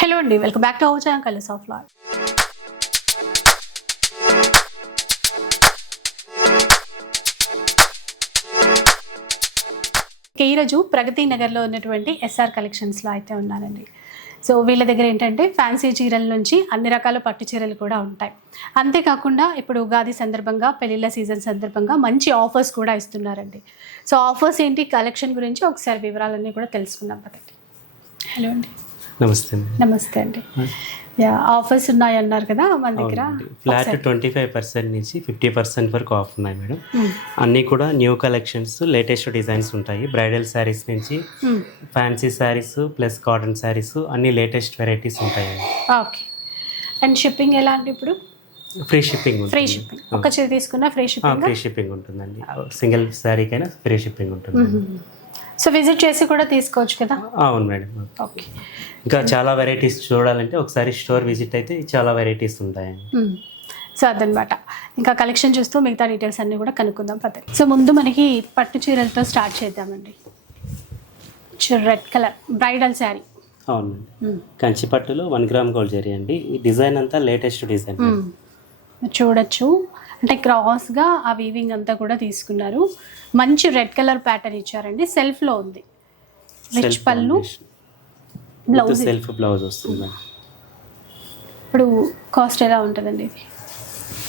Hello అండి, welcome back to our channel colours of life. ఈరోజు ప్రగతి నగర్లో ఉన్నటువంటి ఎస్ఆర్ కలెక్షన్స్లో అయితే ఉన్నానండి. సో వీళ్ళ దగ్గర ఏంటంటే ఫ్యాన్సీ చీరల నుంచి అన్ని రకాల పట్టు చీరలు కూడా ఉంటాయి. అంతేకాకుండా ఇప్పుడు ఉగాది సందర్భంగా, పెళ్ళిళ్ళ సీజన్ సందర్భంగా మంచి ఆఫర్స్ కూడా ఇస్తున్నారండి. సో ఆఫర్స్ ఏంటి, కలెక్షన్ గురించి ఒకసారి వివరాలన్నీ కూడా తెలుసుకుందాం పదండి. హలో అండి. నమస్తే. నమస్తే అండి. ఆఫర్స్ ఉన్నాయి అన్నారు కదా మన దగ్గర. ఫ్లాట్ 25% నుంచి 50% వరకు ఆఫ్ ఉన్నాయి మేడం. అన్నీ కూడా న్యూ కలెక్షన్స్, లేటెస్ట్ డిజైన్స్ ఉంటాయి. బ్రైడల్ శారీస్ నుంచి fancy saris plus cotton saris అన్ని లేటెస్ట్ వెరైటీస్ ఉంటాయండి. ఓకే. అండ్ షిప్పింగ్ ఎలా అండి? ఇప్పుడు ఫ్రీ షిప్పింగ్. ఫ్రీ షిప్పింగ్, ఒక చీర తీసుకున్న ఫ్రీ షిప్పింగ్. ఫ్రీ షిప్పింగ్ ఉంటుందండి. సింగిల్ శారీకైనా ఫ్రీ షిప్పింగ్ ఉంటుంది. సో విజిట్ చేసి కూడా తీసుకోవచ్చు కదా? అవును మేడం. ఓకే. ఇంకా చాలా వెరైటీస్ చూడాలంటే ఒకసారి స్టోర్ విజిట్ అయితే చాలా వెరైటీస్ ఉంటాయండి. సో అదనమాట. ఇంకా కలెక్షన్ చూస్తూ మిగతా డీటెయిల్స్ అన్నీ కూడా కనుక్కుందాం పదండి. సో ముందు మనకి పట్టు చీరలతో స్టార్ట్ చేద్దామండి. Red colour bridal sari. అవునండి. కంచిపట్టులో 1 గ్రామ్ గోల్డ్ జరీ అండి. ఈ డిజైన్ అంతా లేటెస్ట్ డిజైన్ చూడొచ్చు. అంటే క్రాస్గా ఆ వీవింగ్ అంతా కూడా తీసుకున్నారు. మంచి రెడ్ కలర్ ప్యాటర్న్ ఇచ్చారండి. సెల్ఫ్లో ఉంది. రిచ్ పళ్ళు, బ్లౌజ్, సెల్ఫ్ బ్లౌజ్ వస్తుంది. ఇప్పుడు కాస్ట్ ఎలా ఉంటుందండి ఇది?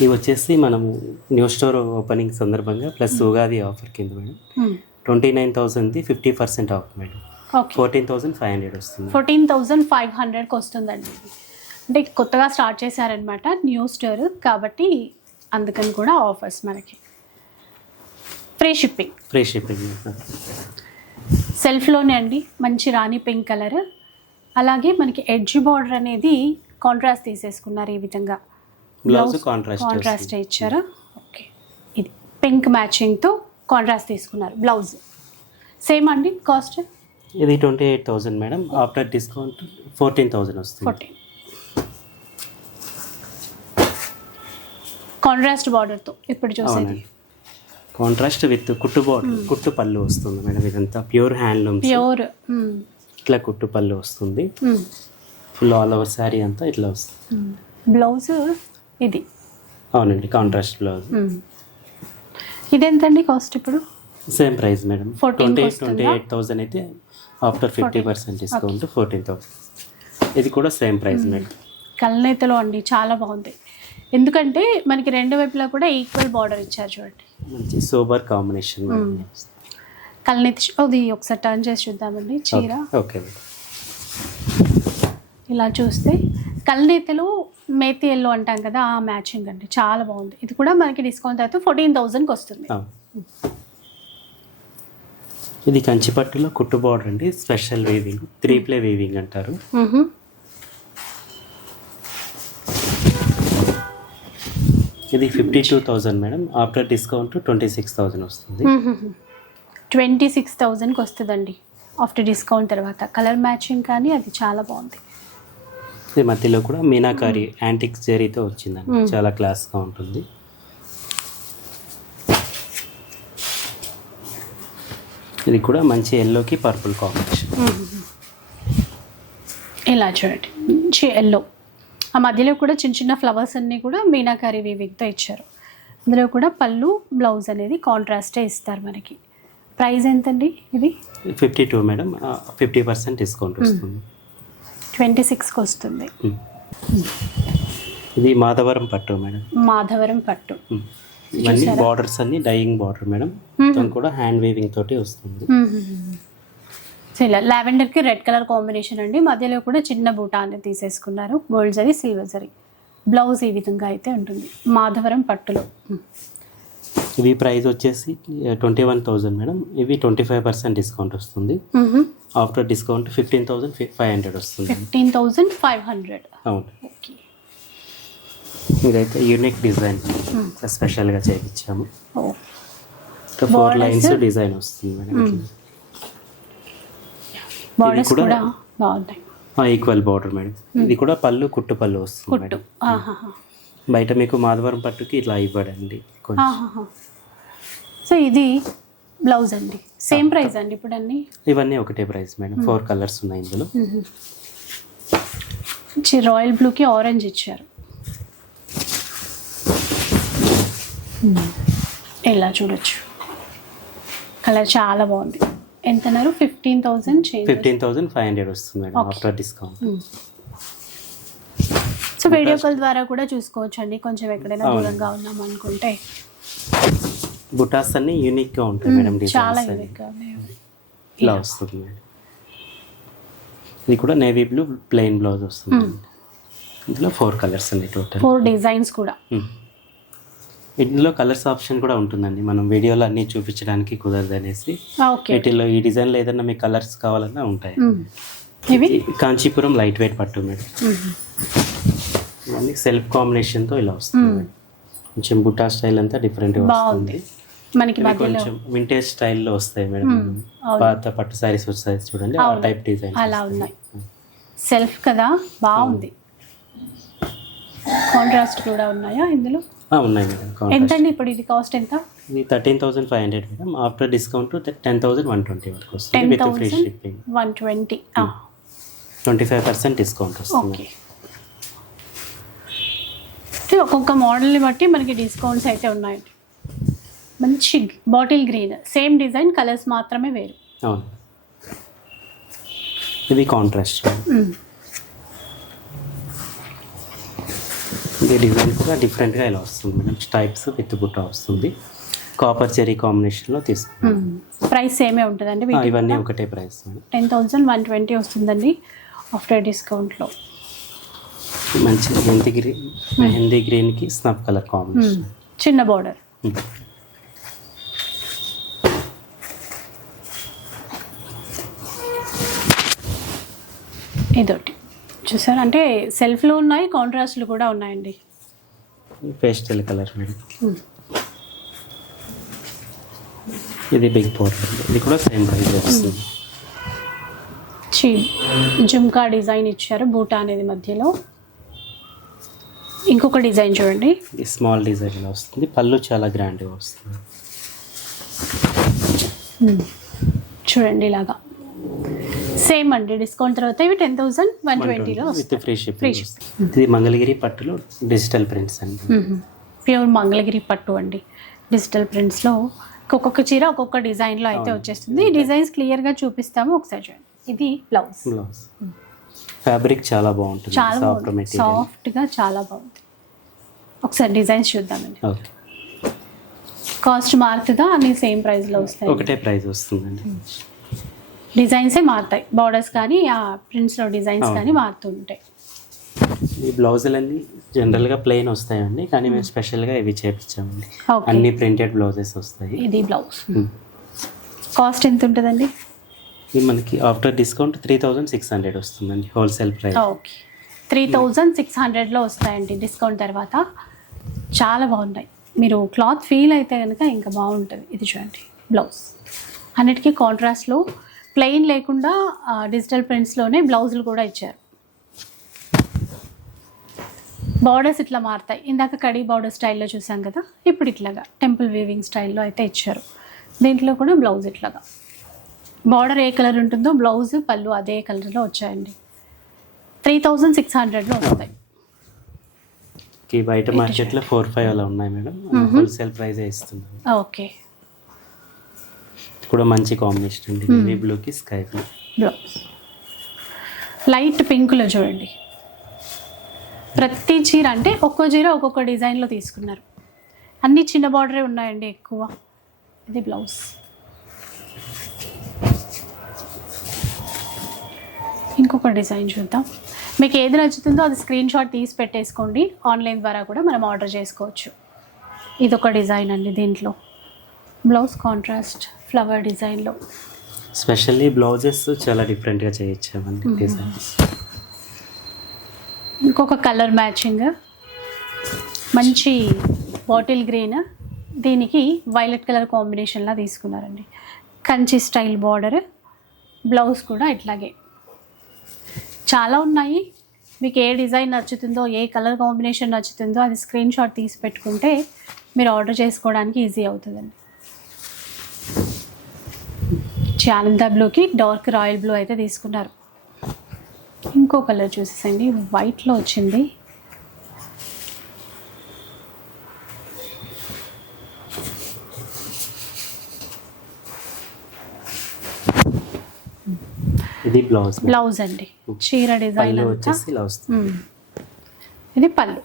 ఇవి వచ్చేసి మనము న్యూ స్టోర్ ఓపెనింగ్ సందర్భంగా ప్లస్ ఉగాది ఆఫర్ కింద మేడం 29,000ది 50% ఆఫ్ మేడం. 14,500 వస్తుంది. 14,500కి వస్తుందండి. అంటే కొత్తగా స్టార్ట్ చేశారనమాట న్యూ స్టోర్ కాబట్టి అందుకని కూడా ఆఫర్స్ మనకి. Free shipping. Free shipping. సెల్ఫ్లోనే అండి. మంచి రాణి పింక్ కలర్. అలాగే మనకి ఎడ్జ్ బార్డర్ అనేది కాంట్రాస్ట్ తీసేసుకున్నారు. ఈ విధంగా బ్లౌజ్ కాంట్రాస్ట్ ఇచ్చారు. ఓకే. ఇది పింక్ మ్యాచింగ్తో కాంట్రాస్ట్ తీసుకున్నారు. బ్లౌజ్ సేమ్ అండి. కాస్ట్ ఇది 28,000 మేడం. ఆఫ్టర్ డిస్కౌంట్ 14,000 వస్తుంది. 14. కాంట్రాస్ట్ బార్డర్తో ఇప్పుడు చూసేది. కాంట్రాస్ట్ విత్ కుట్టు బార్డర్, కుట్టు పళ్ళు వస్తుంది మేడం. ఇదంతా ప్యూర్ హ్యాండ్లూమ్. ప్యూర్ ఇట్లా కుట్టు పళ్ళు వస్తుంది. ఫుల్ ఆల్ ఓవర్ శారీ అంతా ఇట్లా వస్తుంది. బ్లౌజ్ ఇది. అవునండి. Contrast blouse. ఇదెంతండి కాస్ట్ ఇప్పుడు? Same price madam. 28,000 అయితే ఆఫ్టర్ 50% డిస్కౌంట్ 14,000. ఇది కూడా సేమ్ ప్రైస్ మేడం. కల్నేతలో అండి చాలా బాగుంది. ఎందుకంటే మనకి రెండు వైపులా కూడా ఈక్వల్ బార్డర్ ఇచ్చారు చూడండి. మంచి సూపర్ కాంబినేషన్. కల్నేతి అది ఒకసారి టర్న్ చేసి చూద్దామండి చీర. ఓకే. ఇలా చూస్తే కల్నేతలో మేతి ఎల్లో అంటాం కదా, ఆ మ్యాచింగ్ అండి చాలా బాగుంది. ఇది కూడా మనకి డిస్కౌంట్ అయితే 14,000కి వస్తుంది. ఇది కంచిపట్టులో కుట్టు బార్డర్ అండి. స్పెషల్ వీవింగ్, 3 ప్లే వీవింగ్ అంటారు. ఇది 52,000 మేడం. ఆఫ్టర్ డిస్కౌంట్ 26,000 వస్తుంది. 26,000కి వస్తుందండి ఆఫ్టర్ డిస్కౌంట్ తర్వాత. కలర్ మ్యాచింగ్ కానీ అది చాలా బాగుంది. ఇది మధ్యలో కూడా మీనాకారి యాంటిక్స్ జరీతో వచ్చిందండి. చాలా క్లాస్గా ఉంటుంది. ఇది కూడా మంచి ఎల్లోకి పర్పుల్ కాంబినేషన్. ఇలా చూడండి, మంచి ఎల్లో. ఆ మధ్యలో కూడా చిన్న చిన్న ఫ్లవర్స్ అన్నీ కూడా మీనాకారి వీవింగ్తో ఇచ్చారు. అందులో కూడా పళ్ళు, బ్లౌజ్ అనేది కాంట్రాస్టే ఇస్తారు మనకి. ప్రైస్ ఎంతండి ఇది? 52 మేడం. 50% డిస్కౌంట్ వస్తుంది. 26కి వస్తుంది. ఇది మాధవరం పట్టు మేడం. మాధవరం పట్టు. ఇవన్నీ బార్డర్స్ అన్ని డైయింగ్ బార్డర్ మేడం. మొత్తం కూడా హ్యాండ్ వీవింగ్ తోటి వస్తుంది. సో ఇలా లావెండర్కి రెడ్ కలర్ కాంబినేషన్ అండి. మధ్యలో కూడా చిన్న బూటా అనేది తీసేసుకున్నారు. Gold zari, silver zari. Blouse ఈ విధంగా అయితే ఉంటుంది మాధవరం పట్టులో. ఇవి ప్రైస్ వచ్చేసి 21,000 మేడం. ఇవి 25% డిస్కౌంట్ వస్తుంది. ఆఫ్టర్ డిస్కౌంట్ 15,500 వస్తుంది. 15,500. అవును. ఇదైతే యూనిక్ డిజైన్ స్పెషల్గా చేయించాము. 4 లైన్స్ డిజైన్ వస్తుంది మేడం. బార్డర్స్ కూడా బాగుంటాయి. Equal border madam. ఇది కూడా పళ్ళు, కుట్టు పళ్ళు వస్తుంది మేడం. బయట మీకు మాధవరం పట్టుకి ఇట్లా ఇవ్వడండి. సో ఇది బ్లౌజ్ అండి. సేమ్ ప్రైస్ అండి ఇప్పుడు అన్ని? ఇవన్నీ ఒకటే ప్రైస్ మేడం. 4 కలర్స్ ఉన్నాయి ఇందులో. మంచి రాయల్ బ్లూకి ఆరెంజ్ ఇచ్చారు. ఇలా చూడొచ్చు, కలర్ చాలా బాగుంది. ఎంత అన్నారు? 15,000 15,500 వస్తుంది madam after discount. So video call ద్వారా కూడా చూసుకోవచ్చు అండి, కొంచెం ఎక్కడైనా దూరంగా ఉన్నాం అనుకుంటే. బుటాస్ అన్ని యూనిక్ గా ఉంటాయి మేడం, చాలా యూనిక్ గా ఉన్నాయి. ఇలా వస్తుంది మేడం. ఇది కూడా నేవీ బ్లూ ప్లెయిన్ బ్లౌజ్ వస్తుంది. ఇందులో 4 కలర్స్ అండి టోటల్. 4 డిజైన్స్ కూడా. ఇందులో కలర్స్ ఆప్షన్ కూడా ఉంటుందండి, మనం వీడియోలో అన్ని చూపించడానికి కుదరదు అనేసి. ఓకే. వీటిలో ఈ డిజైన్లో ఏదైనా మీకు కలర్స్ కావాలన్నా ఉంటాయి. ఇవి కాంచీపురం లైట్ వెయిట్ పట్టు మేడం. ఇవన్నీ సెల్ఫ్ కాంబినేషన్తో ఇలా వస్తుంది. కొంచెం బుట్టా స్టైల్ అంతా డిఫరెంట్గా వస్తుంది. మనకి కొంచెం వింటేజ్ స్టైల్లో వస్తాయి మేడం. పాత పట్టు సారీస్ వస్తాయి చూడండి, ఆ టైప్ డిజైన్ అలా ఉన్నాయి. సెల్ఫ్ కదా, బాగుంది. కాంట్రాస్ట్ కూడా ఉన్నాయా ఇందులో? ఉన్నాయి మేడం. ఎంత అండి ఇప్పుడు ఇది కాస్ట్ ఎంత? ఇది 13,500 మేడం. ఆఫ్టర్ డిస్కౌంట్ 10,120 వరకు వస్తుంది విత్ ఫ్రీ షిప్పింగ్. 120. 25% డిస్కౌంట్ వస్తుంది. ఒక్కొక్క మోడల్ని బట్టి మనకి డిస్కౌంట్స్ అయితే ఉన్నాయండి. మంచి bottle green, same design, colours మాత్రమే వేరు. అవును, ఇది కాంట్రాస్ట్. ఇది డిజైన్ కూడా డిఫరెంట్గా ఇలా వస్తుంది మేడం. స్టైప్స్ విత్ బుట్ట వస్తుంది. కాపర్ చెరీ కాంబినేషన్లో తీసుకున్నాం. ప్రైస్ సేమే ఉంటుందండి? ఇవన్నీ ఒకటే ప్రైస్. 10,120 వస్తుందండి ఆఫ్టర్ డిస్కౌంట్లో. మంచి మెహందీ గ్రీన్కి స్నఫ్ కలర్ కాంబినేషన్, చిన్న బార్డర్. ఇదొకటి చూసారు, అంటే సెల్ఫ్లో ఉన్నాయి, కాంట్రాస్ట్లు కూడా ఉన్నాయండి. Pastel colour madam. ఇది బిగ్ బార్డర్, ఇది కూడా సేమ్ ప్రైస్ వస్తుంది. జుమ్కా డిజైన్ ఇచ్చారు, బూటా అనేది మధ్యలో. ఇంకొక డిజైన్ చూడండి, ఇది స్మాల్ డిజైన్ ఇలా వస్తుంది. పళ్ళు చాలా గ్రాండ్గా వస్తుంది. చూడండి ఇలాగా సేమ్ అండి. డిస్కౌంట్ తర్వాత ఇవి 10,120లో విత్ ఫ్రీ షిప్పింగ్. ఇది మంగళగిరి పట్టులో డిజిటల్ ప్రింట్స్ అండి. ప్యూర్ మంగళగిరి పట్టు అండి. డిజిటల్ ప్రింట్స్లో ఒక్కొక్క చీర ఒక్కొక్క డిజైన్లో అయితే వచ్చేస్తుంది. ఈ డిజైన్స్ క్లియర్గా చూపిస్తాము, ఒకసారి చూడండి. ఇది బ్లౌజ్. ఫ్యాబ్రిక్ చాలా బాగుంటుంది, చాలా సాఫ్ట్గా, చాలా బాగుంది. ఒకసారి డిజైన్స్ చూద్దామండి. కాస్ట్ మారుతుందా? అన్ని సేమ్ ప్రైస్లో వస్తాయి? ఒకటే ప్రైస్ వస్తుందండి. డిజైన్సే మారుతాయి, బార్డర్స్ కానీ ఆ ప్రింట్స్లో డిజైన్స్ కానీ మారుతూ ఉంటాయి. ఈ బ్లౌజులన్నీ జనరల్గా ప్లెయిన్ వస్తాయండి, కానీ మేము స్పెషల్గా ఇవి చేపించామండి. అన్ని ప్రింటెడ్ బ్లౌజెస్ వస్తాయి. ఇది బ్లౌజ్. కాస్ట్ ఎంత ఉంటుందండి? ఇది మనకి ఆఫ్టర్ డిస్కౌంట్ 3,600 వస్తుందండి హోల్సేల్ ప్రైస్. ఓకే, 3,600లో వస్తాయండి డిస్కౌంట్ తర్వాత. చాలా బాగున్నాయి. మీరు క్లాత్ ఫీల్ అయితే కనుక ఇంకా బాగుంటుంది. ఇది చూడండి బ్లౌజ్. అన్నిటికీ కాంట్రాస్ట్లో ప్లెయిన్ లేకుండా డిజిటల్ ప్రింట్స్లోనే బ్లౌజులు కూడా ఇచ్చారు. బార్డర్స్ ఇట్లా మారుతాయి. ఇందాక కడీ బార్డర్ స్టైల్లో చూసాం కదా, ఇప్పుడు ఇట్లాగా టెంపుల్ వీవింగ్ స్టైల్లో అయితే ఇచ్చారు. దీంట్లో కూడా బ్లౌజ్ ఇట్లాగా బార్డర్ ఏ కలర్ ఉంటుందో బ్లౌజ్ పళ్ళు అదే కలర్లో వచ్చాయండి. 3,600లో వస్తాయి. బయట మార్కెట్లో 4-5 అలా ఉన్నాయి మేడం, హోల్సేల్ ప్రైజే ఇస్తున్నాం. ఓకే, కూడా మంచి కాంబినేషన్ అండి. నేవీ బ్లూకి స్కై బ్లూ బ్లౌజ్. లైట్ పింక్లో చూడండి. ప్రతి చీర అంటే ఒక్కో చీర ఒక్కొక్క డిజైన్లో తీసుకున్నారు. అన్ని చిన్న బార్డరే ఉన్నాయండి ఎక్కువ. ఇది బ్లౌజ్. ఇంకొక డిజైన్ చూద్దాం. మీకు ఏది నచ్చుతుందో అది స్క్రీన్ షాట్ తీసి పెట్టేసుకోండి. ఆన్లైన్ ద్వారా కూడా మనం ఆర్డర్ చేసుకోవచ్చు. ఇదొక డిజైన్ అండి. దీంట్లో బ్లౌజ్ కాంట్రాస్ట్ ఫ్లవర్ డిజైన్లో. స్పెషల్లీ బ్లౌజెస్ చాలా డిఫరెంట్గా చేయించామండి డిజైన్స్. ఇంకొక కలర్ మ్యాచింగ్, మంచి బాటిల్ గ్రీన్, దీనికి వైలెట్ కలర్ కాంబినేషన్లా తీసుకున్నారండి. కంచి స్టైల్ బార్డర్, బ్లౌజ్ కూడా ఇట్లాగే. చాలా ఉన్నాయి. మీకు ఏ డిజైన్ నచ్చుతుందో, ఏ కలర్ కాంబినేషన్ నచ్చుతుందో అది స్క్రీన్ షాట్ తీసి పెట్టుకుంటే మీరు ఆర్డర్ చేసుకోవడానికి ఈజీ అవుతుందండి. చాలంతా బ్లూకి డార్క్ రాయల్ బ్లూ అయితే తీసుకున్నారు. ఇంకో కలర్ చూసేసండి, వైట్లో వచ్చింది. ఇది బ్లౌజ్ బ్లౌజ్ అండి, చీర డిజైన్ అంతా వచ్చేసి ఇలా వస్తుంది. ఇది పళ్ళు,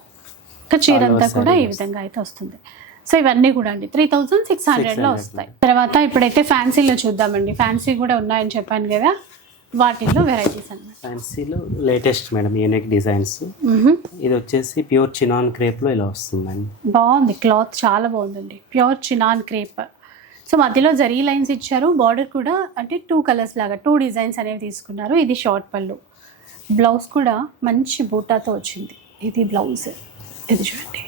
ఇంకా చీర All over అంతా కూడా saree ఈ విధంగా అయితే వస్తుంది. సో ఇవన్నీ కూడా అండి 3600లో వస్తాయి. తర్వాత ఇప్పుడైతే ఫ్యాన్సీలో చూద్దామండి. ఫ్యాన్సీ కూడా ఉన్నాయని చెప్పాను కదా, వాటిల్లో వెరైటీస్ అన్నమాట. ఫ్యాన్సీలో లేటెస్ట్ మేడం యూనిక్ డిజైన్స్. ఇది వచ్చేసి ప్యూర్ చినాన్ క్రేప్లో ఇలా వస్తుందండి. బాగుంది, క్లాత్ చాలా బాగుందండి, ప్యూర్ చినాన్ క్రేప్. సో మధ్యలో జరీ లైన్స్ ఇచ్చారు, బార్డర్ కూడా అంటే 2 కలర్స్ లాగా 2 డిజైన్స్ అనేవి తీసుకున్నారు. ఇది షార్ట్ పళ్ళు, బ్లౌజ్ కూడా మంచి బూటాతో వచ్చింది. ఇది బ్లౌజ్, ఇది చూడండి.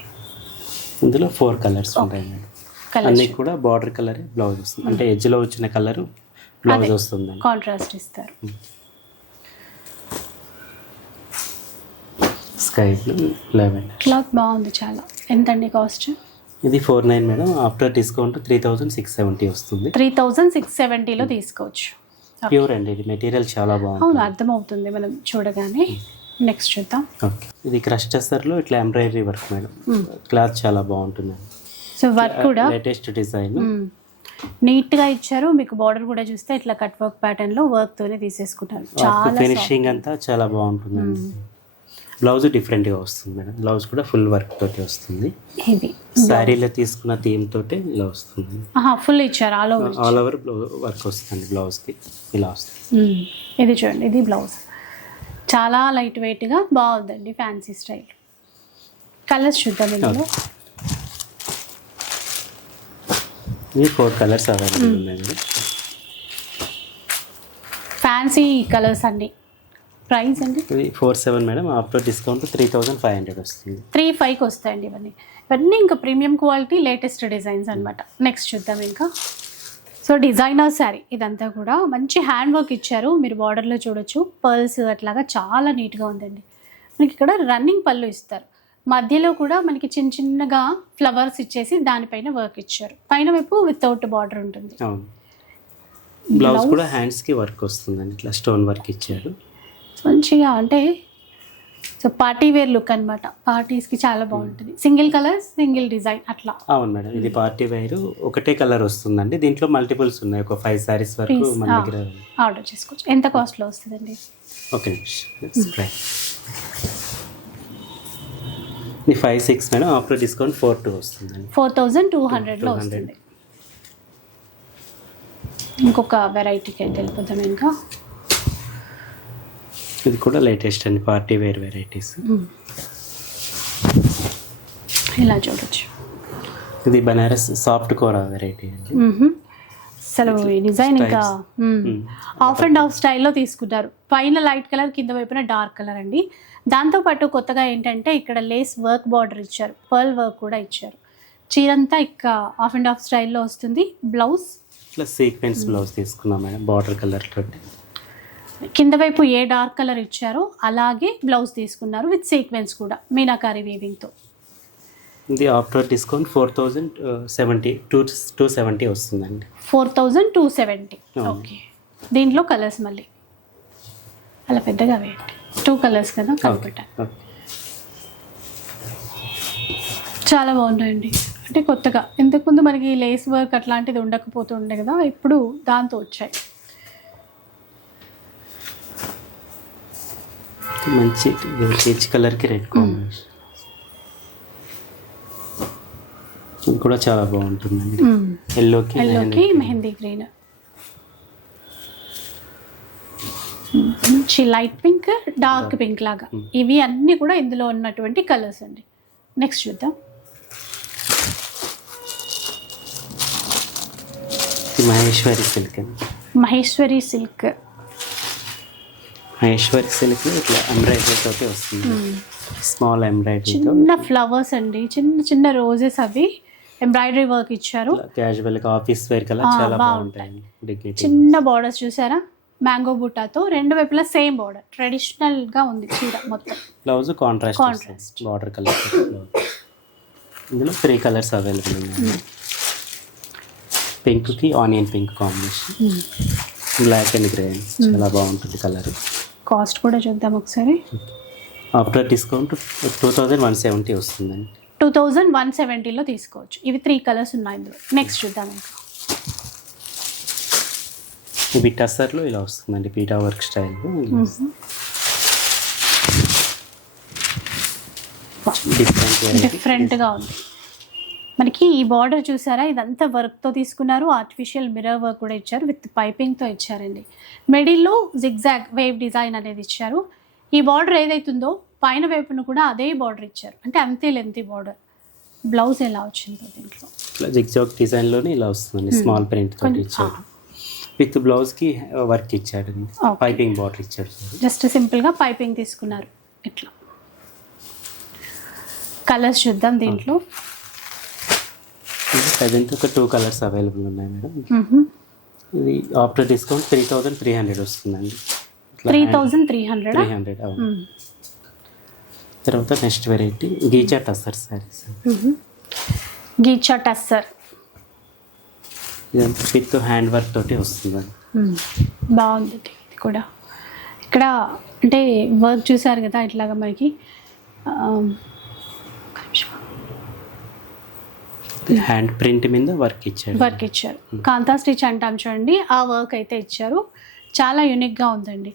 ఇందులో 4 కలర్స్ ఉంటాయి మేడం. కలర్ అన్నీ కూడా బార్డర్ కలర్ బ్లౌజ్ వస్తుంది, అంటే ఎడ్జ్లో వచ్చిన కలర్ బ్లౌజ్ వస్తుందండి. కాంట్రాస్ట్ ఇస్తారు. Sky blue 11. క్లాత్ బాగుంది చాలా. ఎంతండి కాస్ట్? ఇది 49 మేడం. ఆఫ్టర్ డిస్కౌంట్ 3670 వస్తుంది. 3670లో తీసుకోవచ్చు. ప్యూర్ అండి, ఇది మెటీరియల్ చాలా అవును, బాగుంది. అర్థమవుతుంది మనం చూడగానే. నెక్స్ట్ చూద్దాం. ఓకే, ఇది క్రష్ టెస్సర్లో ఇట్లా ఎంబ్రాయిడరీ వర్క్ మేడం. క్లాత్ చాలా బాగుంటుందండి. సో వర్క్ కూడా లేటెస్ట్ డిజైన్, నీట్గా ఇచ్చారు. మీకు బార్డర్ కూడా చూస్తే ఇట్లా కట్ వర్క్ ప్యాటర్న్లో వర్క్తోనే తీసేసుకుంటారు. చాలా ఫినిషింగ్ అంతా చాలా బాగుంటుందండి. బ్లౌజ్ డిఫరెంట్గా వస్తుంది మేడం. బ్లౌజ్ కూడా ఫుల్ వర్క్ తోటి వస్తుంది. ఇది శారీలో తీసుకున్న థీమ్ తోటి ఇలా వస్తుంది. ఫుల్ ఇచ్చారు, all over. All over work వస్తుంది బ్లౌజ్కి, ఇలా వస్తుంది. ఇది చూడండి, ఇది బ్లౌజ్ చాలా లైట్ వెయిట్గా బాగుందండి, ఫ్యాన్సీ స్టైల్. కలర్స్ చూద్దాం ఇందులో. ఇది 4 కలర్స్ అవైలబుల్ ఉన్నాయండి. ఫ్యాన్సీ కలర్స్ అండి. ప్రైస్ అండి ఇది 47 మేడం. ఆఫ్టర్ డిస్కౌంట్ 3500 వస్తుంది. 35కి వస్తాయండి ఇవన్నీ. ఇవన్నీ ఇంకా ప్రీమియం క్వాలిటీ లేటెస్ట్ డిజైన్స్ అనమాట. నెక్స్ట్ చూద్దాం ఇంకా. సో డిజైనర్ శారీ ఇదంతా కూడా మంచి హ్యాండ్ వర్క్ ఇచ్చారు. మీరు బార్డర్లో చూడొచ్చు, పర్ల్స్ అట్లాగా చాలా నీట్గా ఉందండి. మనకి ఇక్కడ రన్నింగ్ పళ్ళు ఇస్తారు, మధ్యలో కూడా మనకి చిన్న చిన్నగా ఫ్లవర్స్ ఇచ్చేసి దానిపైన వర్క్ ఇచ్చారు. పైన వైపు వితౌట్ బార్డర్ ఉంటుంది. అవును, బ్లౌజ్ కూడా హ్యాండ్స్కి వర్క్ వస్తుందండి, ఇట్లా స్టోన్ వర్క్ ఇచ్చారు మంచిగా. అంటే సో పార్టీ వేర్ లుక్ అనమాట, పార్టీస్కి చాలా బాగుంటుంది. సింగిల్ కలర్ సింగిల్ డిజైన్ అట్లా. అవును మేడం, ఇది పార్టీ వేర్ ఒకటే కలర్ వస్తుందండి. దీంట్లో మల్టిపుల్స్ ఉన్నాయి, ఒక 5 సారీస్ వరకు మన దగ్గర ఆర్డర్ చేసుకోవచ్చు. ఎంత కాస్ట్లో వస్తుందండి? ఓకే, ఇది 56 మేడం. ఆఫ్టర్ డిస్కౌంట్ 42 వస్తుందండి. 4200లో వస్తుంది. ఇంకొక వెరైటీకి అయితే వెళ్ళిపోతాం ఇంకా. ఇది కూడా లేటెస్ట్ అండి, పార్టీ వేర్ వెరైటీస్. ఇలా చూడొచ్చు. ఇది బనారస్ సాఫ్ట్ కోరా వెరైటీ అండి. అసలు ఈ డిజైన్ ఇంకా ఆఫ్ అండ్ ఆఫ్ స్టైల్లో తీసుకుంటారు. పైన లైట్ కలర్, కింద వైపున డార్క్ కలర్ అండి. దాంతోపాటు కొత్తగా ఏంటంటే ఇక్కడ లేస్ వర్క్ బార్డర్ ఇచ్చారు, పర్ల్ వర్క్ కూడా ఇచ్చారు. చీరంతా ఇక ఆఫ్ అండ్ ఆఫ్ స్టైల్లో వస్తుంది. బ్లౌజ్ ఇట్లా సీక్వెన్స్ బ్లౌజ్ తీసుకున్నాం మేడం, బార్డర్ కలర్ తోటి. కింద వైపు ఏ డార్క్ కలర్ ఇచ్చారో అలాగే బ్లౌజ్ తీసుకున్నారు, విత్ సీక్వెన్స్ కూడా మీనాకారి వీవింగ్తో. ఇది ఆఫ్టర్ డిస్కౌంట్ 4270 వస్తుందండి. 4270. ఓకే, దీంట్లో కలర్స్ మళ్ళీ అలా పెద్దగా వేయండి, 2 కలర్స్ కదా కనిపెట్టాను. చాలా బాగున్నాయండి. అంటే కొత్తగా, ఇంతకుముందు మనకి లేస్ వర్క్ అట్లాంటిది ఉండకపోతుండే కదా, ఇప్పుడు దాంతో వచ్చాయి. మంచి పీచ్ కలర్కి రెడ్ కాంబినేషన్, ఇది కూడా చాలా బాగుంటుందండి. ఎల్లోకి మెహందీ గ్రీన్, మంచి లైట్ పింక్, డార్క్ పింక్ లాగా. ఇవి అన్నీ కూడా ఇందులో ఉన్నటువంటి కలర్స్ అండి. నెక్స్ట్ చూద్దాం. మహేశ్వరి సిల్క్ అండి. మహేశ్వరి సిల్క్. మహేశ్వరి సిల్క్ ఇట్లా ఎంబ్రాయిడరీ తోటి వస్తుంది, స్మాల్ ఎంబ్రాయిడరీ, చిన్న ఫ్లవర్స్ అండి, చిన్న చిన్న రోజెస్, అవి ఎంబ్రాయిడరీ వర్క్ ఇచ్చారు. క్యాజువల్ గా ఆఫీస్ వేర్ కలర్ చాలా బాగుంటాయి. చిన్న బార్డర్స్ చూసారా, మ్యాంగో బుట్టాతో, 2 వైపులా సేమ్ బార్డర్, ట్రెడిషనల్ గా ఉంది చీర మొత్తం. Blouse contrast border colour. ఇందులో 3 కలర్స్ అవైలబుల్ ఉన్నాయి. పింక్ కి onion pink combination, black and grey, చాలా బాగుంటుంది కలర్. కాస్ట్ కూడా చూద్దాం ఒకసారి. ఆఫ్టర్ డిస్కౌంట్ 2170 వస్తుందండి. 2170లో తీసుకోవచ్చు. ఇవి 3 కలర్స్ ఉన్నాయి ఇందులో. నెక్స్ట్ చూద్దాం ఇంకా. ఇవి టస్సర్లో ఇలా వస్తుందండి, పీటా వర్క్ స్టైల్లో. డిఫరెంట్గా ఉంది. మనకి ఈ బార్డర్ చూసారా, ఇదంతా వర్క్తో తీసుకున్నారు. ఆర్టిఫిషియల్ మిర్రర్ వర్క్ కూడా ఇచ్చారు, విత్ పైపింగ్తో ఇచ్చారండి. మిడిల్లో జిగ్జాగ్ వేవ్ డిజైన్ అనేది ఇచ్చారు. ఈ బార్డర్ ఏదైతుందో పైన వైపును కూడా అదే బార్డర్ ఇచ్చారు, అంటే అంతే లెంతీ బార్డర్. బ్లౌజ్ ఎలా వచ్చిందో దీంట్లో ఇట్లా జిగ్జాగ్ డిజైన్లోనే ఇలా వస్తుందండి, స్మాల్ ప్రింట్ తోటి ఇచ్చారు. విత్ బ్లౌజ్కి వర్క్ ఇచ్చాడు, పైపింగ్ బార్డర్ ఇచ్చారు. జస్ట్ సింపుల్గా పైపింగ్ తీసుకున్నారు. ఇట్లా కలర్స్ చూద్దాం దీంట్లో. ప్రజెంట్ ఒక 2 కలర్స్ అవైలబుల్ ఉన్నాయి మేడం. ఇది ఆఫ్టర్ డిస్కౌంట్ 3300 వస్తుందండి. 3300. అవును. తర్వాత నెక్స్ట్ వెరైటీ గీచా టస్సర్ శారీస్. గీచా టస్సర్ ఇదంతా విత్ హ్యాండ్ వర్క్ తోటి వస్తుందండి. బాగుంది ఇది కూడా. ఇక్కడ అంటే వర్క్ చూసారు కదా, ఇట్లాగా మనకి హ్యాండ్ ప్రింట్ మీద వర్క్ ఇచ్చారు. కాంతా స్టిచ్ అంటాం చూడండి, ఆ వర్క్ అయితే ఇచ్చారు. చాలా యూనిక్గా ఉందండి.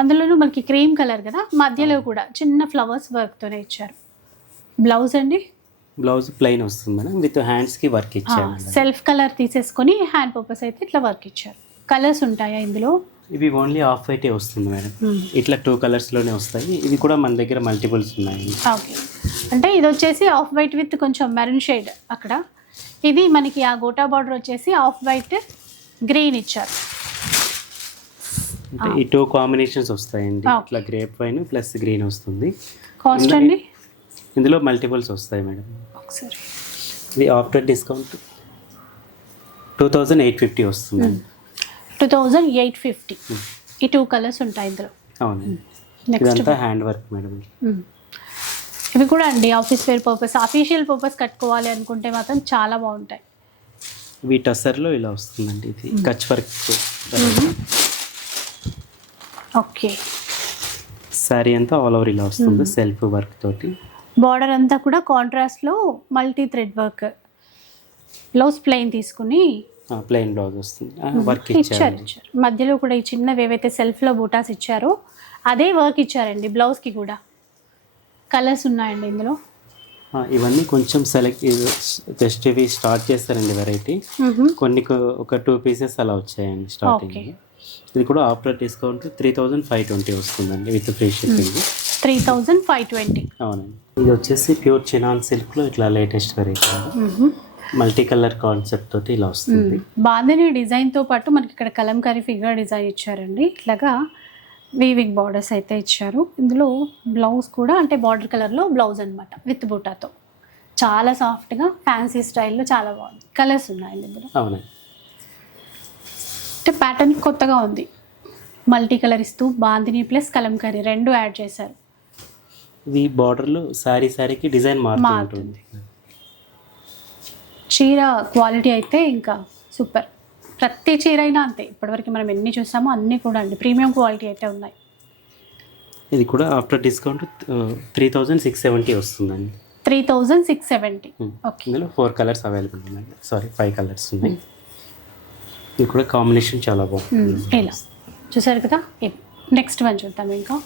అందులోనూ మనకి క్రీమ్ కలర్ కదా, మధ్యలో కూడా చిన్న ఫ్లవర్స్ వర్క్తోనే ఇచ్చారు. బ్లౌజ్ అండి, బ్లౌజ్ ప్లెయిన్ వస్తుంది మేడం, విత్ హ్యాండ్స్కి వర్క్ ఇచ్చారు. సెల్ఫ్ కలర్ తీసేసుకొని హ్యాండ్ పర్పస్ అయితే ఇట్లా వర్క్ ఇచ్చారు. కలర్స్ ఉంటాయా ఇందులో? ఇవి ఓన్లీ ఆఫ్ వైటే వస్తుంది మేడం. ఇట్లా 2 కలర్స్లోనే వస్తాయి. ఇవి కూడా మన దగ్గర మల్టిపుల్స్ ఉన్నాయి. ఓకే, అంటే ఇది వచ్చేసి ఆఫ్ వైట్ విత్ కొంచెం మెరూన్ షేడ్ అక్కడ. ఇది మనకి ఆ గోటా బార్డర్ వచ్చేసి ఆఫ్ వైట్ గ్రీన్ ఇచ్చారు. అంటే ఈ 2 కాంబినేషన్స్ వస్తాయండి. ఇట్లా గ్రేప్ వైన్ ప్లస్ గ్రీన్ వస్తుంది. కాస్ట్ అండి? ఇందులో మల్టిపుల్స్ వస్తాయి మేడం. ఒకసారి ఇది ఆఫ్టర్ డిస్కౌంట్ 2850 వస్తుంది. 2850. ఈ 2 కలర్స్ ఉంటాయి ఇందులో. అవునండి. నెక్స్ట్ ఇదంతా హ్యాండ్ వర్క్ మేడం. ఇవి కూడా అండి office wear purpose, official purpose కట్టుకోవాలి అనుకుంటే మాత్రం చాలా బాగుంటాయి. ఇవి టస్సర్లో ఇలా వస్తుందండి. ఇది కచ్ వర్క్. ఓకే, శారీ అంతా ఆల్ ఓవర్ ఇలా వస్తుంది, సెల్ఫ్ వర్క్ తోటి. బార్డర్ అంతా కూడా కాంట్రాస్ట్లో multi thread work. Blouse plain తీసుకుని ప్లెయిన్ బ్లౌజ్ వస్తుంది, వర్క్ ఇచ్చారు. మధ్యలో కూడా ఈ చిన్నవి ఏవైతే సెల్ఫ్లో బూటాస్ ఇచ్చారో అదే వర్క్ ఇచ్చారండి బ్లౌజ్కి కూడా. కలర్స్ ఉన్నాయండి ఇందులో. ఇవన్నీ కొంచెం సెలెక్ట్ జస్ట్ ఇవి స్టార్ట్ చేస్తారండి వెరైటీ. కొన్ని ఒక 2 పీసెస్ అలా వచ్చాయండి స్టార్టింగ్. ఇది కూడా ఆఫ్టర్ డిస్కౌంట్ 3520 వస్తుందండి విత్ ఫ్రీ షిప్పింగ్. 3520. అవునండి. ఇది వచ్చేసి ప్యూర్ చినాన్ సిల్క్లో ఇట్లా latest variety, multi colour concept తోటి ఇలా వస్తుంది. బాందిని డిజైన్తో పాటు మనకి ఇక్కడ కలంకారీ ఫిగర్ డిజైన్ ఇచ్చారండి. ఇట్లాగా వీవింగ్ బార్డర్స్ అయితే ఇచ్చారు. ఇందులో బ్లౌజ్ కూడా అంటే బార్డర్ కలర్లో బ్లౌజ్ అనమాట, విత్ బూటాతో. చాలా సాఫ్ట్గా ఫ్యాన్సీ స్టైల్లో చాలా బాగుంది. కలర్స్ ఉన్నాయండి ఇందులో. అవునండి. అంటే ప్యాటర్న్ కొత్తగా ఉంది. మల్టీ కలర్ ఇస్తూ బాందిని ప్లస్ కలంకారీ 2 యాడ్ చేశారు. ఇది బార్డర్లో శారీకి డిజైన్ మారుతుంది. చీర క్వాలిటీ అయితే ఇంకా సూపర్. ప్రతి చీర అయినా అంతే, ఇప్పటివరకు మనం ఎన్ని చూసామో అన్నీ కూడా అండి ప్రీమియం క్వాలిటీ అయితే ఉన్నాయి. ఇది కూడా ఆఫ్టర్ డిస్కౌంట్ 3670 వస్తుందండి. 3670. ఓకే, ఇందులో 4 కలర్స్ అవైలబుల్ ఉన్నాయండి. 5 కలర్స్ ఉన్నాయి. ఇది కూడా కాంబినేషన్ చాలా బాగుంది. ఇలా చూసారు కదా. నెక్స్ట్ వన్ చూద్దాం ఇంకా.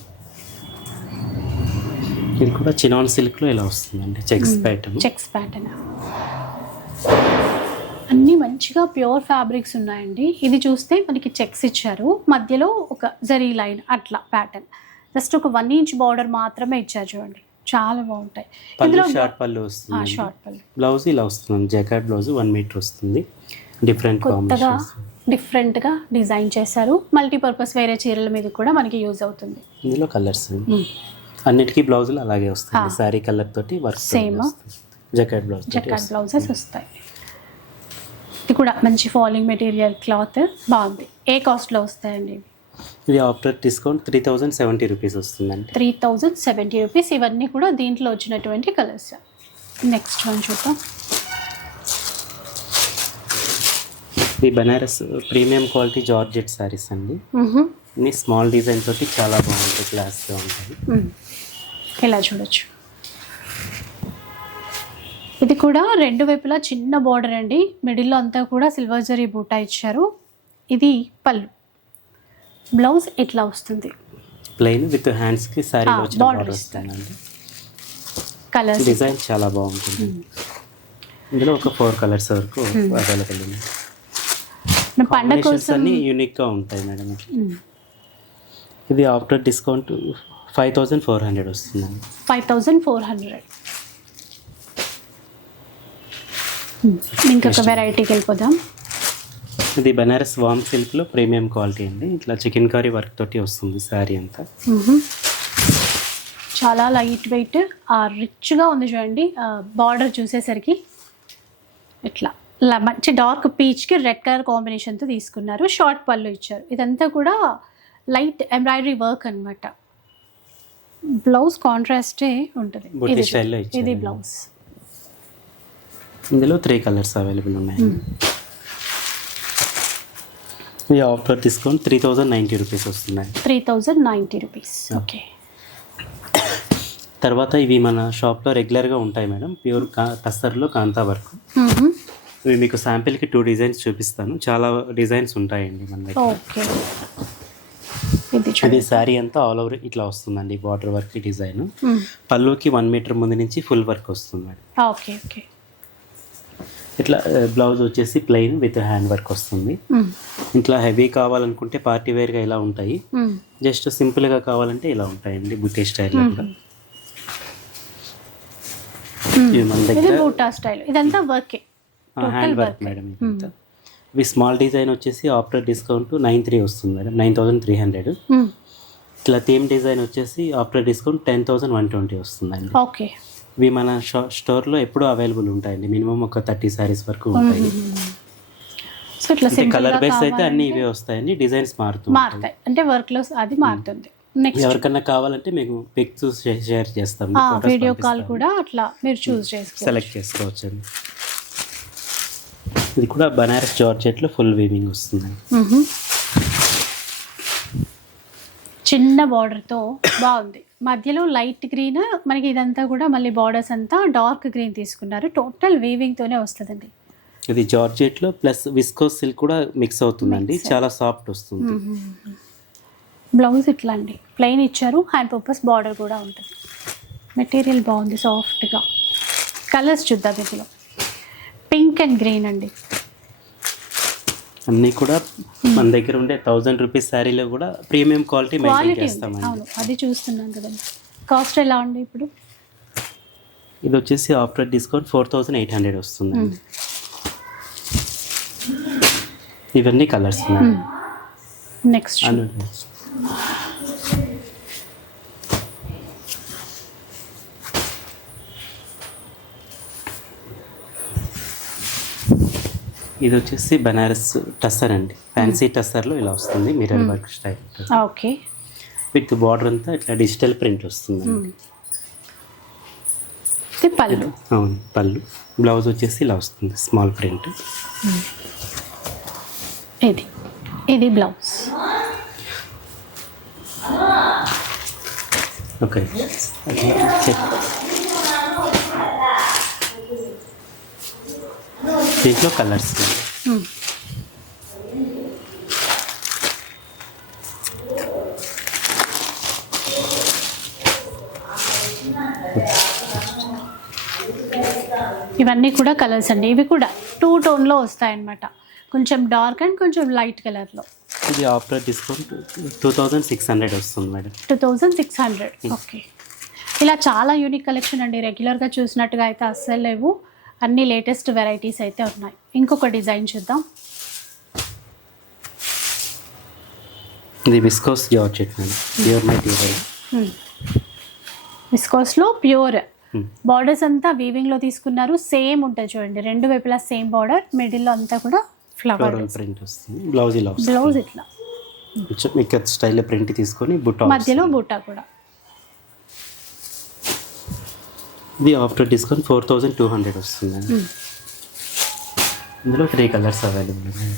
ఇది కూడా చినాన్ సిల్క్లో ఇలా వస్తుందండి, చెక్స్ ప్యాటర్న్. అన్నీ మంచిగా ప్యూర్ ఫ్యాబ్రిక్స్ ఉన్నాయండి. ఇది చూస్తే మనకి చెక్స్ ఇచ్చారు, మధ్యలో ఒక జరీ లైన్ అట్లా ప్యాటర్న్. జస్ట్ ఒక 1 ఇంచ్ బార్డర్ మాత్రమే ఇచ్చారు చూడండి, చాలా బాగుంటాయి. ఇందులో షార్ట్ పళ్ళు వస్తుంది, షార్ట్ పళ్ళు. బ్లౌజ్ ఇలా వస్తుంది, జాకెట్ బ్లౌజ్ 1 మీటర్ వస్తుంది. కొత్తగా డిఫరెంట్గా డిజైన్ చేశారు. మల్టీపర్పస్ వేరే చీరల మీద కూడా మనకి యూజ్ అవుతుంది. ఇందులో కలర్స్ అన్నిటికీ బ్లౌజులు అలాగే వస్తాయి. శారీ కలర్ తోటి వర్క్ సేమ్. జాకెట్ బ్లౌజెస్ వస్తాయి. ఇది కూడా మంచి ఫాలింగ్ మెటీరియల్ క్లాత్ బాగుంది. ఏ కాస్ట్లో వస్తాయండి? ఇది ఆఫ్టర్ డిస్కౌంట్ 3070 రూపీస్ వస్తుందండి. 3070 రూపీస్. ఇవన్నీ కూడా దీంట్లో వచ్చినటువంటి కలర్స్. నెక్స్ట్ వన్ చూద్దాం. ఈ Banaras premium quality georgette saris అండి. అన్ని స్మాల్ డిజైన్ తోటి చాలా బాగుంటాయి, క్లాస్గా ఉంటాయి. ఇలా చూడొచ్చు. ఇది కూడా రెండు వైపులా చిన్న బార్డర్ అండి, మిడిల్లో అంతా కూడా సిల్వర్ జరీ బూటా ఇచ్చారు. ఇది పళ్ళు, బ్లౌజ్ ఇట్లా వస్తుంది ప్లెయిన్ విత్ హ్యాండ్స్ కి సారీ border బార్డర్ వస్తుందండి. కలర్స్. డిజైన్ చాలా బాగుంటుంది. ఇందులో ఒక 4 కలర్స్ వరకు అవైలబుల్ ఉన్నాయి. పండగ కాంబినేషన్స్ కోసం అన్ని యూనిక్ గా ఉంటాయి మేడం. ఇది ఆఫ్టర్ డిస్కౌంట్ 5400 వస్తుందండి. 5400. ఇంకొక వెరైటీకి వెళ్ళిపోదాం. ఇది బనారస్ వామ్ సిల్క్ లో ప్రీమియం క్వాలిటీ అండి. ఇట్లా చికెన్ కర్రీ వర్క్ తోటి వస్తుంది శారీ అంతా. చాలా లైట్ వెయిట్, రిచ్గా ఉంది చూడండి. బార్డర్ చూసేసరికి ఇట్లా మంచి డార్క్ పీచ్కి రెడ్ కలర్ కాంబినేషన్తో తీసుకున్నారు. షార్ట్ పళ్ళు ఇచ్చారు. ఇదంతా కూడా లైట్ ఎంబ్రాయిడరీ వర్క్ అనమాట. బ్లౌజ్ కాంట్రాస్టే ఉంటుంది. బుట్టి స్టైల్లో ఇది ఇచ్చారు. బ్లౌజ్. ఇందులో 3 కలర్స్ అవైలబుల్ ఉన్నాయి. ఇది ఆఫ్టర్ డిస్కౌంట్ 3090 రూపీస్ వస్తున్నాయి. 3090 రూపీస్. ఓకే. తర్వాత ఇవి మన షాప్లో రెగ్యులర్గా ఉంటాయి మేడం. ప్యూర్ టస్సర్లో కాంతా వర్క్. ఇవి మీకు శాంపిల్కి 2 డిజైన్స్ చూపిస్తాను. చాలా డిజైన్స్ ఉంటాయండి మన దగ్గర. ఓకే. ఇది శారీ అంతా ఆల్ ఓవర్ ఇట్లా వస్తుందండి. Border work design. పళ్ళుకి 1 మీటర్ ముందు నుంచి ఫుల్ వర్క్ వస్తుంది మేడం. ఓకే. ఓకే. ఇట్లా బ్లౌజ్ వచ్చేసి ప్లెయిన్ విత్ హ్యాండ్ వర్క్ వస్తుంది. ఇట్లా హెవీ కావాలనుకుంటే పార్టీ వేర్గా ఇలా ఉంటాయి. జస్ట్ సింపుల్గా కావాలంటే ఇలా ఉంటాయండి బుట్టే స్టైల్లో కూడా. ఇవి మన ఇది దగ్గర బూటా స్టైల్. ఇదంతా వర్క్, హ్యాండ్ వర్క్ మేడం. ఇదంతా ఇవి స్మాల్ డిజైన్ వచ్చేసి ఆఫ్టర్ డిస్కౌంట్ 93 వస్తుంది మేడం. 9300. ఇట్లా థీమ్ డిజైన్ వచ్చేసి ఆఫ్టర్ డిస్కౌంట్ 10120 వస్తుందండి. ఓకే. ఇవి మన స్టోర్లో ఎప్పుడూ అవైలబుల్ ఉంటాయండి. మినిమం ఒక 30 సారీస్ వరకు ఉంటాయి. సో ఇట్లా సింపుల్ కలర్ బేస్ అయితే అన్ని ఇవే వస్తాయండి. డిజైన్స్ మారుతాయి అంటే వర్క్ లో అది మారుతుంది. నెక్స్ట్ ఎవరికన్నా కావాలంటే మీకు పిక్స్ షేర్ చేస్తాం. వీడియో కాల్ కూడా అట్లా మీరు చూస్ చేసుకోవచ్చు, సెలెక్ట్ చేసుకోవచ్చు అండి. ఇది కూడా బనారస్ జార్జెట్లో ఫుల్ వీవింగ్ వస్తుంది. చిన్న బార్డర్తో బాగుంది. మధ్యలో లైట్ గ్రీన్, మనకి ఇదంతా కూడా మళ్ళీ బార్డర్స్ అంతా డార్క్ గ్రీన్ తీసుకున్నారు. టోటల్ వీవింగ్తోనే వస్తుందండి. ఇది జార్జెట్లో ప్లస్ విస్కోస్ సిల్క్ కూడా మిక్స్ అవుతుందండి. చాలా సాఫ్ట్ వస్తుంది. బ్లౌజ్ ఇట్లా అండి ప్లెయిన్ ఇచ్చారు. హ్యాండ్ పర్పస్ బార్డర్ కూడా ఉంటుంది. మెటీరియల్ బాగుంది, సాఫ్ట్గా. కలర్స్ చూద్దాం. ఇందులో పింక్ అండ్ గ్రీన్ అండి. అన్నీ కూడా మన దగ్గర ఉండే 1000 రూపీస్ శారీలో కూడా ప్రీమియం క్వాలిటీ మెయింటైన్ చేస్తామండి. అవును, అది చూస్తున్నాం కదండి. కాస్ట్ ఎలా ఉంది ఇప్పుడు? ఇది వచ్చేసి ఆఫ్టర్ డిస్కౌంట్ 4800 వస్తుందండి. ఇవన్నీ కలర్స్ ఉన్నాయి. నెక్స్ట్ ఇది వచ్చేసి బనారస్ టస్సర్ అండి. ఫ్యాన్సీ టస్సర్లో ఇలా వస్తుంది. Mirror work style. Okay. With border అంతా ఇట్లా డిజిటల్ ప్రింట్ వస్తుంది. పళ్ళు. అవును, పళ్ళు. బ్లౌజ్ వచ్చేసి ఇలా వస్తుంది, స్మాల్ ప్రింట్. ఇది బ్లౌజ్. ఓకే. దీంట్లో కలర్స్ ఇవన్నీ కూడా కలర్స్ అండి. ఇవి కూడా 2 టోన్లో వస్తాయన్నమాట. కొంచెం డార్క్ అండ్ కొంచెం లైట్ కలర్లో. ఇది ఆఫ్టర్ డిస్కౌంట్ 2600 వస్తుంది మేడం. 2600. ఓకే. ఇలా చాలా యూనిక్ కలెక్షన్ అండి. రెగ్యులర్గా చూసినట్టుగా అయితే అస్సలు లేవు. అన్ని లేటెస్ట్ వెరైటీస్ అయితే ఉన్నాయి. ఇంకొక డిజైన్ చూద్దాం. ఇది viscose georgette madam. Pure material. విస్కోస్లో ప్యూర్. బార్డర్స్ అంతా వీవింగ్లో తీసుకున్నారు. సేమ్ ఉంటుంది చూడండి, రెండు వైపులా సేమ్ బార్డర్. మిడిల్లో అంతా కూడా ఫ్లవర్ ప్రింట్ వస్తుంది. బ్లౌజ్ ఇలా వస్తుంది. బ్లౌజ్ ఇట్లా మీకు స్టైల్లో ప్రింట్ తీసుకొని బుట్ట మధ్యలో బూటా కూడా. ఇది ఆఫ్టర్ డిస్కౌంట్ 4200 వస్తుందండి. ఇందులో 3 కలర్స్ అవైలబుల్ ఉన్నాయి.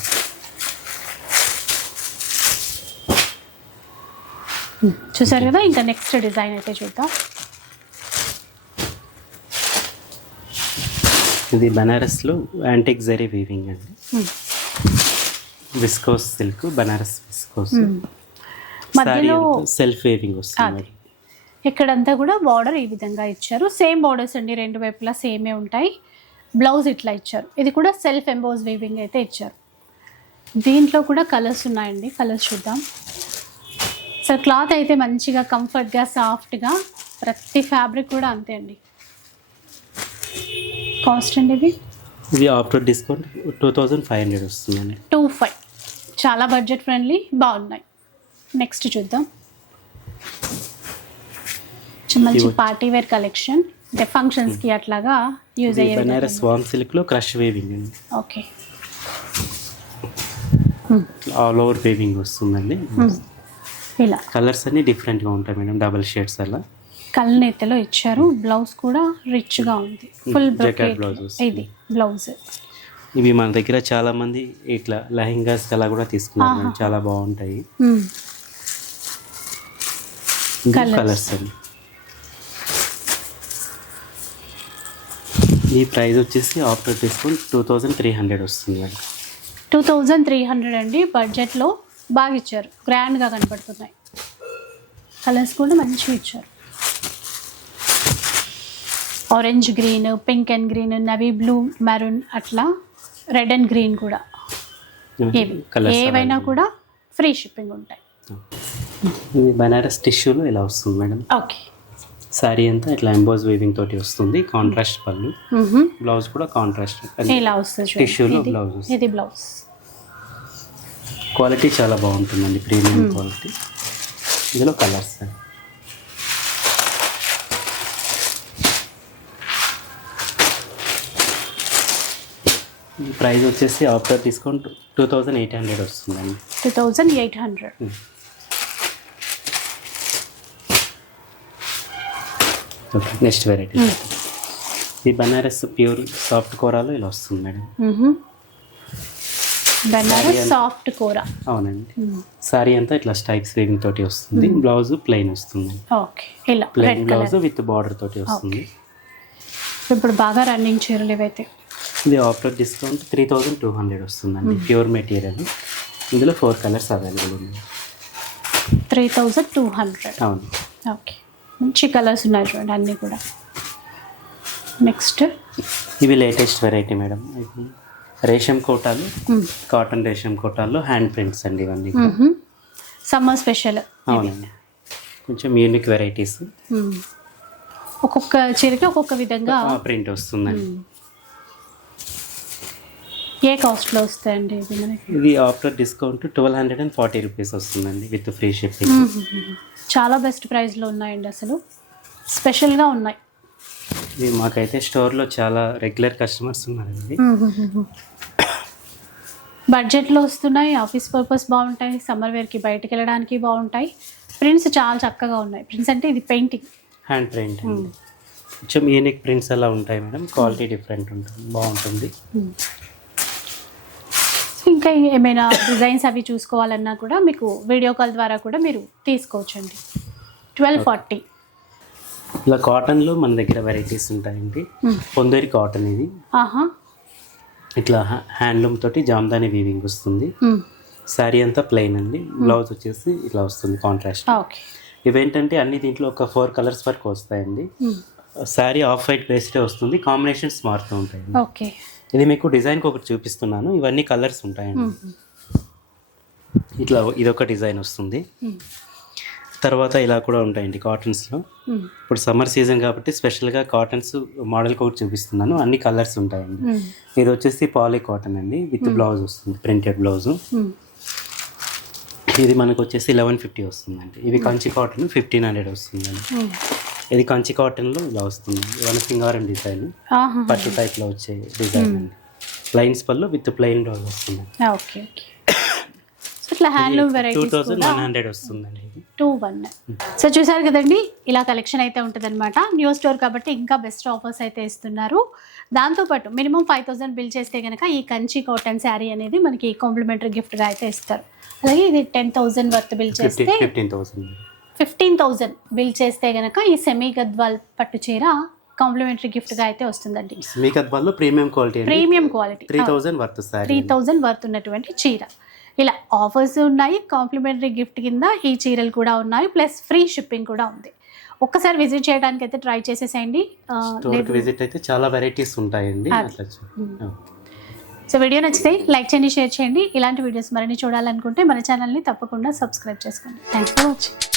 చూసారు కదా, ఇంకా నెక్స్ట్ డిజైన్ అయితే చూద్దాం. ఇది బనారస్లో యాంటిక్ జరీ వీవింగ్ అండి. Viscose silk, Banaras viscose. మధ్యలో సెల్ఫ్ వీవింగ్ వస్తుంది. ఇక్కడంతా కూడా బార్డర్ ఈ విధంగా ఇచ్చారు. సేమ్ బార్డర్స్ అండి, రెండు వైపులా సేమే ఉంటాయి. బ్లౌజ్ ఇట్లా ఇచ్చారు. ఇది కూడా సెల్ఫ్ ఎంబోస్ వీవింగ్ అయితే ఇచ్చారు. దీంట్లో కూడా కలర్స్ ఉన్నాయండి, కలర్స్ చూద్దాం. సో క్లాత్ అయితే మంచిగా కంఫర్ట్గా సాఫ్ట్గా, ప్రతి ఫ్యాబ్రిక్ కూడా అంతే అండి. కాస్ట్ అండి ఇది ఆఫ్టర్ డిస్కౌంట్ 2500 వస్తుందండి. 2500, చాలా బడ్జెట్ ఫ్రెండ్లీ, బాగున్నాయి. నెక్స్ట్ చూద్దాం. మంచి పార్టీ వేర్ కలెక్షన్, అంటే ఫంక్షన్స్కి అట్లాగా యూజ్ అయ్యే బనారస్ వామ్ సిల్క్లో క్రష్ వీవింగ్ అండి. ఓకే, ఆల్ ఓవర్ వీవింగ్ వస్తుందండి. ఇలా కలర్స్ అన్ని డిఫరెంట్గా ఉంటాయి మేడం, డబల్ షేడ్స్ అలా. కళ్ళనెత్తలో ఇచ్చారు. బ్లౌజ్ కూడా రిచ్గా ఉంది, ఫుల్ జకార్డ్ బ్లౌజ్. ఇది బ్లౌజ్. ఇవి మన దగ్గర చాలా మంది ఇట్లా లెహంగాస్ అలా కూడా తీసుకున్నారు మేడం, చాలా బాగుంటాయి. కలర్స్ అండి. ఈ ప్రైస్ వచ్చేసి ఆఫ్టర్ డిస్కౌంట్ 2300 వస్తుంది మేడం. 2300 అండి, బడ్జెట్లో బాగా ఇచ్చారు, గ్రాండ్గా కనపడుతున్నాయి. కలర్స్ కూడా మంచిగా ఇచ్చారు. Orange green, pink and green, navy blue, maroon, అట్లా రెడ్ అండ్ గ్రీన్ కూడా. ఏవైనా కూడా ఫ్రీ షిప్పింగ్ ఉంటాయి. ఇది బనారస్ టిష్యూలో ఇలా వస్తుంది మేడం. ఓకే, శారీ అంతా ఇట్లా ఎంబోజ్ వీవింగ్ తోటి వస్తుంది. కాంట్రాస్ట్ పళ్ళు, బ్లౌజ్ కూడా కాంట్రాస్ట్ ఇలా వస్తుంది. టిష్యూలో బ్లౌజ్. ఇది బ్లౌజ్. క్వాలిటీ చాలా బాగుంటుందండి, ప్రీమియం క్వాలిటీ. ఇందులో కలర్స్. ఈ ప్రైస్ వచ్చేసి ఆఫ్టర్ డిస్కౌంట్ 2800 వస్తుందండి. 2800. Okay, next variety. ఈ బనారస్ ప్యూర్ సాఫ్ట్ కూరలో ఇలా వస్తుంది మేడం. బనారస్ సాఫ్ట్ కూర. అవునండి. సారీ అంతా ఇట్లా స్టైప్స్ వీవింగ్ తోటి వస్తుంది. బ్లౌజ్ ప్లెయిన్ వస్తుంది. ఓకే, ఇలా ప్లెయిన్ బ్లౌజ్ విత్ బార్డర్ తోటి వస్తుంది. ఇప్పుడు బాగా రన్నింగ్ చీరలు ఇవైతే. ఇది ఆఫ్టర్ డిస్కౌంట్ 3200 వస్తుందండి. Pure material. ఇందులో 4 కలర్స్ అవైలబుల్ ఉన్నాయి. 3200. అవును. ఓకే, మంచి కలర్స్ ఉన్నాయి చూడండి అన్నీ కూడా. నెక్స్ట్ ఇవి లేటెస్ట్ వెరైటీ మేడం. ఇది రేషం కోటాలు, కాటన్ రేషం కోటాల్లో హ్యాండ్ ప్రింట్స్ అండి ఇవన్నీ. Summer special. అవునండి, కొంచెం యూనిక్ వెరైటీస్. ఒక్కొక్క చీరకి ఒక్కొక్క విధంగా ప్రింట్ వస్తుందండి. ఏ కాస్ట్లో వస్తాయండి ఇది మనకి? ఇది ఆఫ్టర్ డిస్కౌంట్ 1240 రూపీస్ వస్తుందండి విత్ ఫ్రీ షిప్పింగ్. చాలా బెస్ట్ ప్రైస్లో ఉన్నాయండి, అసలు స్పెషల్గా ఉన్నాయి. ఇది మాకైతే స్టోర్లో చాలా రెగ్యులర్ కస్టమర్స్ ఉన్నారండి. బడ్జెట్లో వస్తున్నాయి, ఆఫీస్ పర్పస్ బాగుంటాయి, సమ్మర్ వేర్కి బయటికి వెళ్ళడానికి బాగుంటాయి. ప్రింట్స్ చాలా చక్కగా ఉన్నాయి. ప్రింట్స్ అంటే ఇది పెయింటింగ్, హ్యాండ్ ప్రింట్ అండి. కొంచెం యూనిక్ ప్రింట్స్ అలా ఉంటాయి మేడం. క్వాలిటీ డిఫరెంట్ ఉంటుంది, బాగుంటుంది. ఇంకా ఏమైనా డిజైన్స్ అవి చూసుకోవాలన్నా కూడా మీకు వీడియో కాల్ ద్వారా కూడా మీరు తీసుకోవచ్చండి. 1240. ఇలా కాటన్లో మన దగ్గర వెరైటీస్ ఉంటాయండి. పొందేరి కాటన్ ఇది. ఇట్లా హ్యాండ్లూమ్ తోటి జామ్దాని వీవింగ్ వస్తుంది. శారీ అంతా ప్లెయిన్ అండి. బ్లౌజ్ వచ్చేసి ఇట్లా వస్తుంది కాంట్రాస్ట్. ఇవేంటంటే అన్ని దీంట్లో ఒక 4 కలర్స్ వరకు వస్తాయండి. శారీ ఆఫ్ వైట్ బేస్డే వస్తుంది, కాంబినేషన్స్ మారుతూ ఉంటాయండి. ఓకే, ఇది మీకు డిజైన్కి ఒకటి చూపిస్తున్నాను. ఇవన్నీ కలర్స్ ఉంటాయండి. ఇట్లా ఇదొక డిజైన్ వస్తుంది. తర్వాత ఇలా కూడా ఉంటాయండి కాటన్స్లో. ఇప్పుడు సమ్మర్ సీజన్ కాబట్టి స్పెషల్గా కాటన్స్ మోడల్కి ఒకటి చూపిస్తున్నాను. అన్ని కలర్స్ ఉంటాయండి. ఇది వచ్చేసి పాలీ కాటన్ అండి, విత్ బ్లౌజ్ వస్తుంది, ప్రింటెడ్ బ్లౌజ్. ఇది మనకు వచ్చేసి 1150 వస్తుందండి. ఇది కంచి కాటన్ 1500 వస్తుందండి. ఇది కంచి కాటన్లో ఇలా వస్తుంది, సింగారం డిజైన్, పట్టు టైప్లో వచ్చే డిజైన్ అండి. లైన్స్ పళ్ళు విత్ ప్లెయిన్ బ్లౌజ్ వస్తుంది. Okay okay. ఇట్లా హ్యాండ్లూమ్ వెరైటీస్ 2100 వస్తుందండి. 21. సో చూసారు కదండి, ఇలా కలెక్షన్ అయితే ఉంటుంది అనమాట. న్యూ స్టోర్ కాబట్టి ఇంకా బెస్ట్ ఆఫర్స్ అయితే ఇస్తున్నారు. దాంతోపాటు మినిమం 5000 బిల్ చేస్తే కనుక ఈ కంచి కాటన్ శారీ అనేది మనకి కాంప్లిమెంటరీ గిఫ్ట్గా అయితే ఇస్తారు. అలాగే ఇది 10,000 వర్త్ బిల్ చేస్తే 15,000 బిల్ చేస్తే గనక ఈ సెమీ గద్వాల్ పట్టు చీర కాంప్లిమెంటరీ గిఫ్ట్గా అయితే వస్తుందండి. మీ గద్వాల్లో premium quality, premium quality 3,000 worth sari, 3,000 worth ఉన్నటువంటి చీర. ఇలా ఆఫర్స్ ఉన్నాయి, కాంప్లిమెంటరీ గిఫ్ట్ కింద ఈ చీరలు కూడా ఉన్నాయి, ప్లస్ ఫ్రీ షిప్పింగ్ కూడా ఉంది. ఒక్కసారి విజిట్ చేయడానికి అయితే ట్రై చేసేసేయండి. విజిట్ అయితే చాలా వెరైటీస్ ఉంటాయండి. సో వీడియో నచ్చితే లైక్ చేయండి, షేర్ చేయండి. ఇలాంటి వీడియోస్ మరిన్ని చూడాలనుకుంటే మన ఛానల్ని తప్పకుండా సబ్స్క్రైబ్ చేసుకోండి. Thanks for watching.